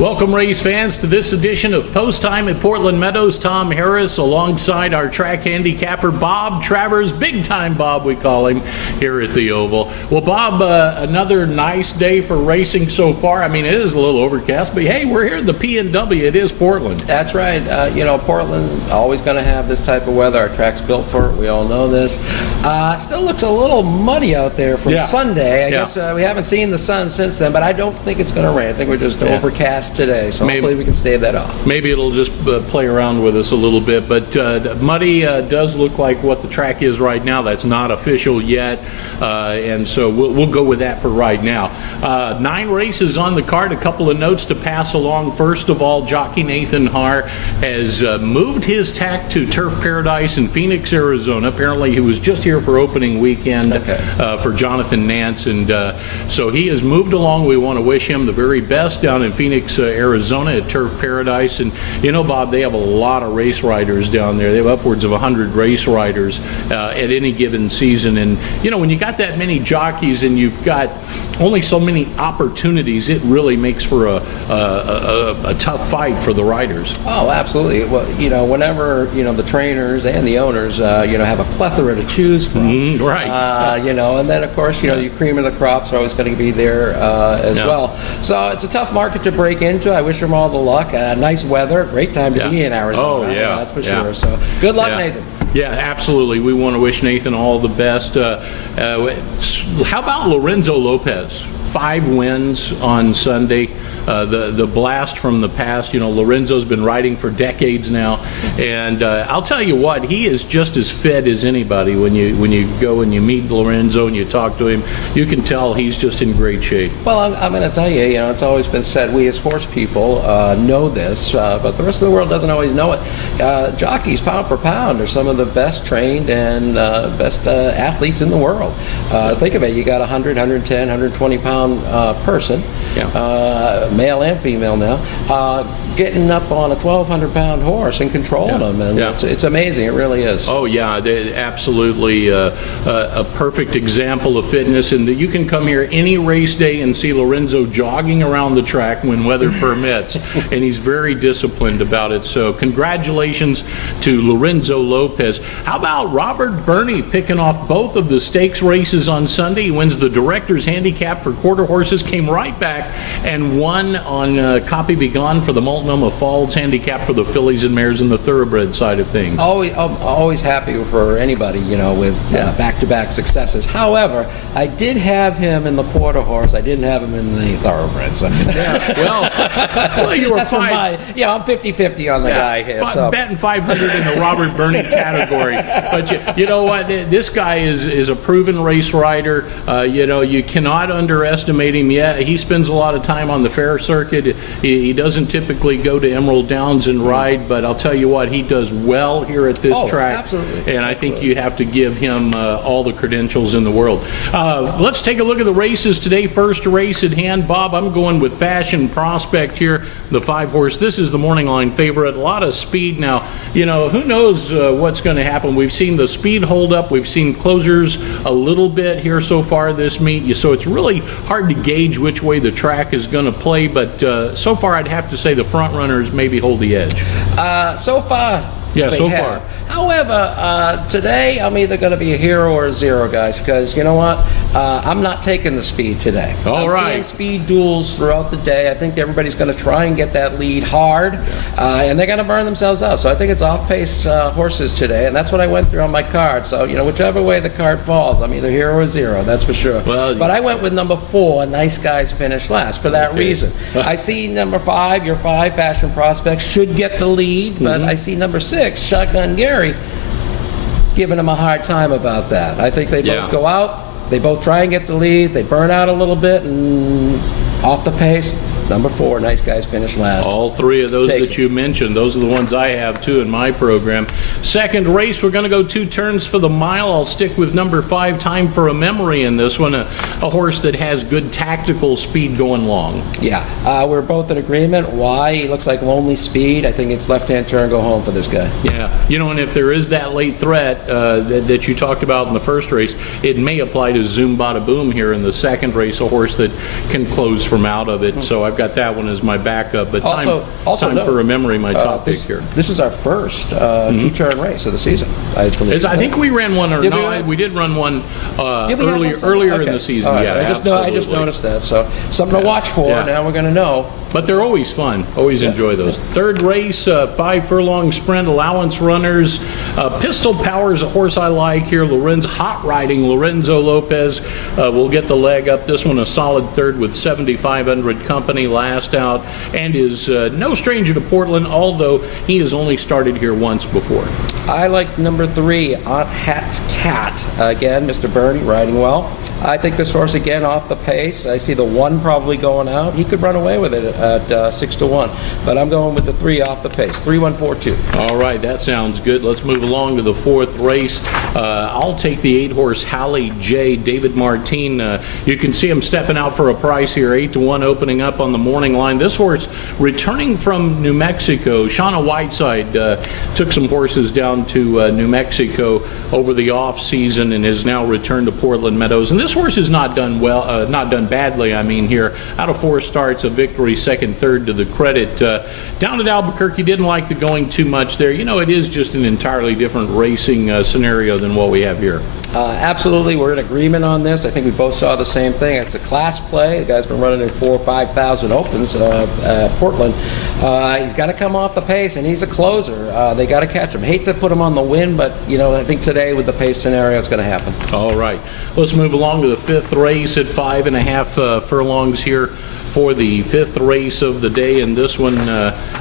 Welcome, race fans, to this edition of Post Time at Portland Meadows. Tom Harris alongside our track handicapper Bob Travers, Big Time Bob we call him, here at the Oval. Well, Bob, another nice day for racing so far. I mean, it is a little overcast, but hey, we're here at the P&W. It is Portland. That's right. Portland, always going to have this type of weather. Our track's built for it. We all know this. Still looks a little muddy out there from Sunday. I guess we haven't seen the sun since then, but I don't think it's going to rain. I think we're just overcast today, so hopefully we can stave that off. Maybe it'll just play around with us a little bit, but muddy does look like what the track is right now. That's not official yet, and so we'll go with that for right now. 9 races on the card. A couple of notes to pass along. First of all, jockey Nathan Haar has moved his tack to Turf Paradise in Phoenix, Arizona. Apparently he was just here for opening weekend for Jonathan Nance, and so he has moved along. We want to wish him the very best down in Phoenix, Arizona at Turf Paradise. And you know, Bob, they have a lot of race riders down there. They have upwards of 100 race riders at any given season. And you know, when you got that many jockeys and you've got only so many opportunities, it really makes for a tough fight for the riders. Oh, absolutely. Well, you know, whenever the trainers and the owners have a plethora to choose from, right? And then of course your cream of the crops are always going to be there as well. So it's a tough market to break into. I wish them all the luck. Nice weather, great time to be in Arizona. Oh yeah, that's for sure. So good luck, Nathan. Yeah, absolutely. We want to wish Nathan all the best. How about Lorenzo Lopez? 5 wins on Sunday. The blast from the past. You know, Lorenzo's been riding for decades now, and I'll tell you what, he is just as fit as anybody. When you go and you meet Lorenzo and you talk to him, you can tell he's just in great shape. Well, I'm going to tell you, it's always been said, we as horse people know this, but the rest of the world doesn't always know it. Jockeys, pound for pound, are some of the best trained and best athletes in the world. Think of it, you got 100, 110, 120 pound person, male and female now, getting up on a 1,200 pound horse and controlling them, and it's amazing. It really is. Oh yeah, absolutely a perfect example of fitness, and you can come here any race day and see Lorenzo jogging around the track when weather permits, and he's very disciplined about it. So congratulations to Lorenzo Lopez. How about Robert Burney picking off both of the stakes races on Sunday? He wins the Director's Handicap for quarter horses, came right back and won on Copy Be Gone for the Multnomah Falls Handicap for the fillies and mares in the thoroughbred side of things. Always happy for anybody, with back-to-back successes. However, I did have him in the quarter horse. I didn't have him in the thoroughbred. So. Well, you were that's I'm 50-50 on the guy here. So. Betting 500 in the Robert Burney category. But you know what? This guy is a proven race rider. You cannot underestimate him. Yeah, he spends a lot of time on the fair circuit. He doesn't typically go to Emerald Downs and ride, but I'll tell you what, he does well here at this track. Absolutely. And I think you have to give him all the credentials in the world. Let's take a look at the races today. First race at hand, Bob, I'm going with Fashion Prospect here, the 5-horse. This is the morning line favorite. A lot of speed. Now, who knows what's going to happen. We've seen the speed hold up. We've seen closers a little bit here so far this meet, so it's really hard to gauge which way the track is going to play, but so far I'd have to say the front runners maybe hold the edge. So far. Yeah, so far. However, today I'm either going to be a hero or a zero, guys, because you know what? I'm not taking the speed today. I'm seeing speed duels throughout the day. I think everybody's going to try and get that lead hard, and they're going to burn themselves out. So I think it's off-pace horses today, and that's what I went through on my card. So, whichever way the card falls, I'm either hero or zero, that's for sure. Well, but I went with number 4, Nice Guys Finish Last, for that reason. I see number 5, your 5, Fashion Prospect, should get the lead, but I see number 6, Shotgun Gary, giving him a hard time about that. I think they both go out, they both try and get the lead, they burn out a little bit, and off the pace, number 4, Nice Guys Finish Last. All 3 of those that you mentioned, those are the ones I have too in my program. Second race, we're going to go 2 turns for the mile. I'll stick with number 5, Time for a Memory in this one, a horse that has good tactical speed going long. Yeah, we're both in agreement. Why? He looks like lonely speed. I think it's left-hand turn, go home for this guy. Yeah, and if there is that late threat that you talked about in the first race, it may apply to Zoom Bada Boom here in the second race, a horse that can close from out of it. So I've I've got that one as my backup. But Also time note, for a memory, my top pick here. This is our first two-turn race of the season, I believe. I think we ran one, we did run one earlier in the season. Right. Yeah, I just noticed that. So something to watch for. Yeah. Now we're going to know. But they're always fun. Always enjoy those. Third race, 5 furlong sprint, allowance runners. Pistol Power is a horse I like here. Hot riding Lorenzo Lopez will get the leg up. This one a solid third with 7,500 company last out, and is no stranger to Portland, although he has only started here once before. I like number 3, Aunt Hat's Cat. Again, Mr. Bernie riding well. I think this horse again off the pace. I see the 1 probably going out. He could run away with it at 6-1, but I'm going with the 3 off the pace. 3-1-4-2. All right, that sounds good. Let's move along to the 4th race. I'll take the 8-horse Halle J. David Martin. You can see him stepping out for a price here. 8-1 opening up on the morning line. This horse returning from New Mexico. Shauna Whiteside took some horses down to New Mexico over the off season and has now returned to Portland Meadows. And this horse has not done well, not done badly. I mean, here out of 4 starts, a victory, second, third to the credit. Down at Albuquerque, didn't like the going too much there. You know, it is just an entirely different racing scenario than what we have here. Absolutely, we're in agreement on this. I think we both saw the same thing. It's a class play. The guy's been running in 4,000 or 5,000 opens, Portland. He's got to come off the pace, and he's a closer. They got to catch him. Hate to put him on the win, but you know, I think today with the pace scenario, it's going to happen. All right, let's move along to the 5th race at 5.5 furlongs here for the 5th race of the day, and this one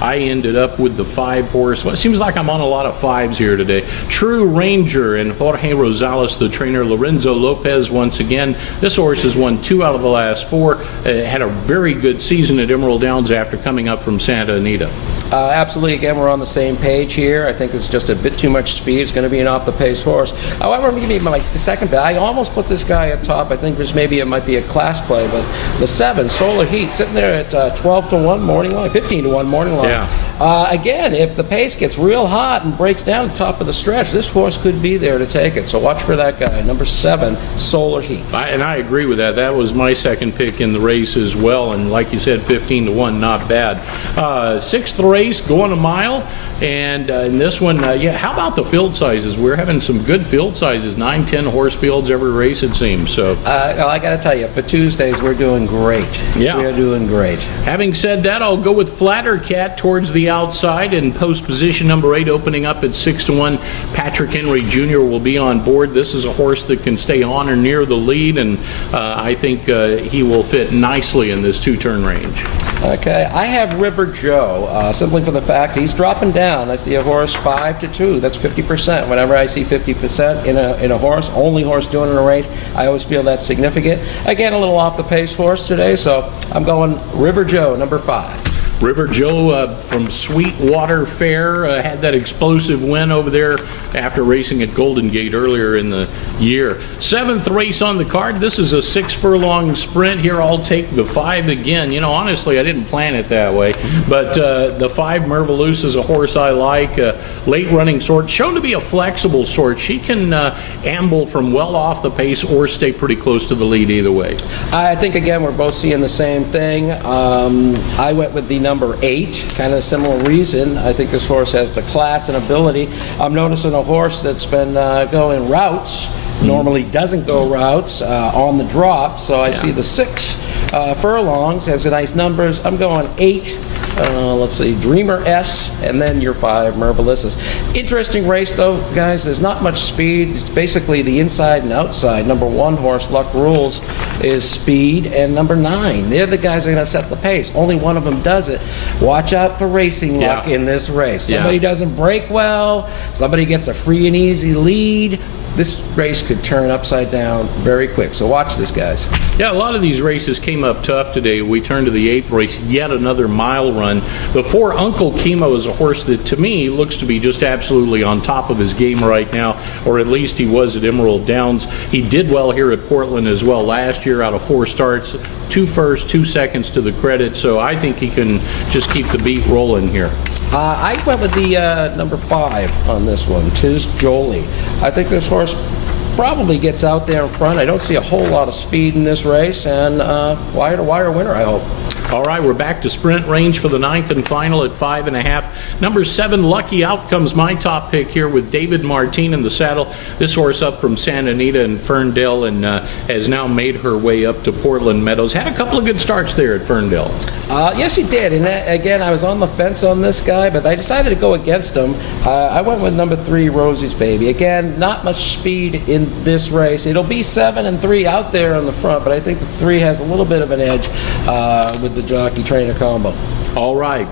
I ended up with the 5-horse. Well, it seems like I'm on a lot of 5s here today. True Ranger and Jorge Rosales, the trainer. Lorenzo Lopez once again. This horse has won 2 out of the last 4. Had a very good season at Emerald Downs after coming up from Santa Anita. Absolutely. Again, we're on the same page here. I think it's just a bit too much speed. It's going to be an off-the-pace horse. However, give me my second bet. I almost put this guy at top. I think this it might be a class play, but the 7, Solar Heat, sitting there at 12-1 morning line, 15-1 morning line. Yeah. Again, if the pace gets real hot and breaks down at the top of the stretch, this horse could be there to take it. So watch for that guy, number 7, Solar Heat. And I agree with that. That was my second pick in the race as well. And like you said, 15-1, not bad. 6th race, going a mile. And in this one, how about the field sizes? We're having some good field sizes, 9-10 horse fields every race, it seems. So I got to tell you, for Tuesdays, we're doing great. Yeah. We're doing great. Having said that, I'll go with Flatter Cat towards the outside and post position number 8 opening up at 6-1. Patrick Henry Jr. will be on board. This is a horse that can stay on or near the lead, and I think he will fit nicely in this 2-turn range. Okay, I have River Joe, simply for the fact he's dropping down. I see a horse 5-2. That's 50%. Whenever I see 50% in a horse, only horse doing in a race, I always feel that's significant. Again, a little off the pace horse today, so I'm going River Joe, number 5. River Joe from Sweetwater Fair had that explosive win over there after racing at Golden Gate earlier in the year. 7th race on the card. This is a 6 furlong sprint here. I'll take the 5 again. You know, honestly, I didn't plan it that way, but the 5, Mervelouse, is a horse I like. Late running sort, shown to be a flexible sort. She can amble from well off the pace or stay pretty close to the lead either way. I think, again, we're both seeing the same thing. I went with the number 8, kind of a similar reason. I think this horse has the class and ability. I'm noticing a horse that's been going routes, normally doesn't go routes on the drop, so I see the 6 furlongs has a nice numbers. I'm going 8. Let's see, Dreamer S, and then your 5, Mervelous's. Interesting race, though, guys. There's not much speed. It's basically the inside and outside. Number 1 horse, Luck Rules, is speed, and number 9, they're the guys that are going to set the pace. Only one of them does it. Watch out for racing luck in this race. Somebody doesn't break well. Somebody gets a free and easy lead. This race could turn upside down very quick. So watch this, guys. Yeah, a lot of these races came up tough today. We turn to the 8th race, yet another mile run. The 4, Uncle Chemo, is a horse that, to me, looks to be just absolutely on top of his game right now, or at least he was at Emerald Downs. He did well here at Portland as well last year out of 4 starts, 2 firsts, 2 seconds to the credit. So I think he can just keep the beat rolling here. I went with the number 5 on this one, Tiz Jolie. I think this horse probably gets out there in front. I don't see a whole lot of speed in this race, and wire-to-wire winner, I hope. All right, we're back to sprint range for the 9th and final at 5.5. Number 7, Lucky Outcomes, my top pick here with David Martin in the saddle. This horse up from Santa Anita and Ferndale, and has now made her way up to Portland Meadows. Had a couple of good starts there at Ferndale. Yes, he did. And again, I was on the fence on this guy, but I decided to go against him. I went with number 3, Rosie's Baby. Again, not much speed in this race. It'll be 7 and 3 out there on the front, but I think the 3 has a little bit of an edge with the jockey trainer combo. All right,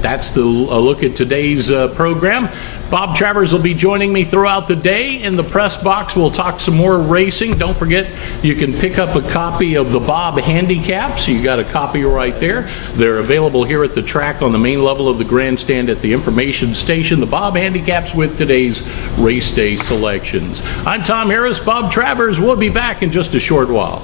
that's a look at today's program. Bob Travers will be joining me throughout the day. In the press box, we'll talk some more racing. Don't forget, you can pick up a copy of the Bob Handicaps. You got a copy right there. They're available here at the track on the main level of the grandstand at the information station. The Bob Handicaps with today's race day selections. I'm Tom Harris. Bob Travers will be back in just a short while.